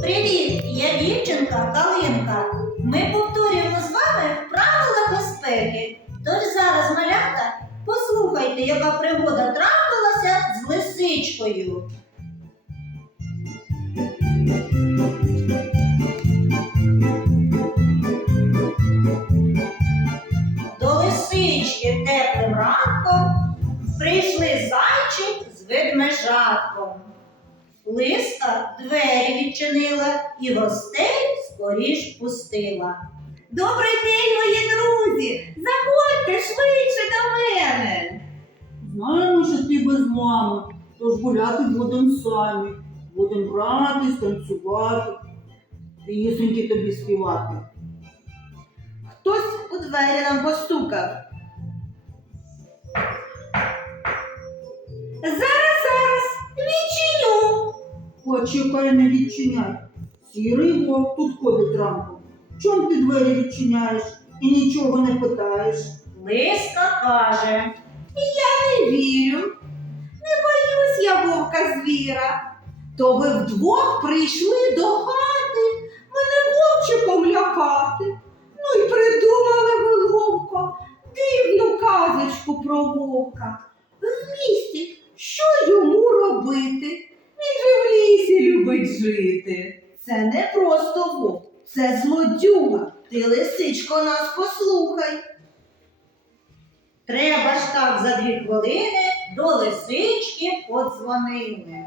Привіт! Я дівчинка Калинка. Ми повторюємо з вами правила безпеки. Тож зараз, малята, послухайте, яка пригода трапилася з лисичкою. До лисички теплим ранком прийшли зайчик з ведмежатком. Лиска двері відчинила і гостей скоріш пустила. Добрий день, мої друзі! Заходьте швидше до мене. Знаємо, що ти без мами, тож гуляти будемо самі. Будемо гратись, танцювати, пісеньки тобі співати. Хтось у двері нам постукав. Почекай, не відчиняй. Сірий вовк тут ходить ранком. Чом ти двері відчиняєш і нічого не питаєш? Лиска каже, я Не вірю. Не боюсь я вовка звіра. То ви вдвох прийшли до хати, мене вовчиком лякати. Ну й придумали ви ловко дивну казочку про вовка. В місті що йому робити? Жити. Це не просто вовк, це злодюга. Ти, лисичко, нас послухай. треба ж так за дві хвилини до лисички подзвонили.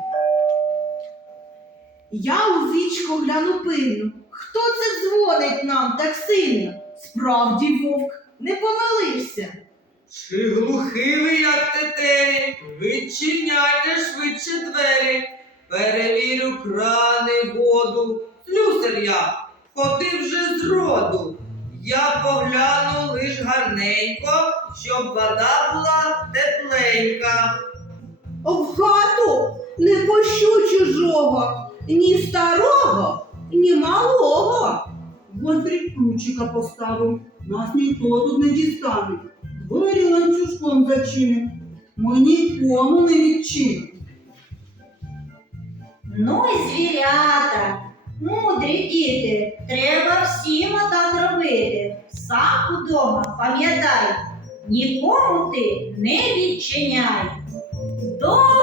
Я у вічко гляну пильно. Хто це дзвонить нам так сильно? Справді вовк не помилився. Чи глухий ви, як тетері? Відчиняйте швидше двері. Перевірю крани, воду. Слюсар я, ходив вже з роду. Я погляну лиш гарненько, щоб вода була тепленька. В хату не пущу чужого, ні старого, ні малого. Гострий ключика поставив, нас ніхто тут не дістане. Двері ланцюжком зачинив, ми нікому не відчинимо. Ну і звірята, мудрі діти, треба всім отак робити. Сам удома пам'ятай, нікому ти не відчиняй. До!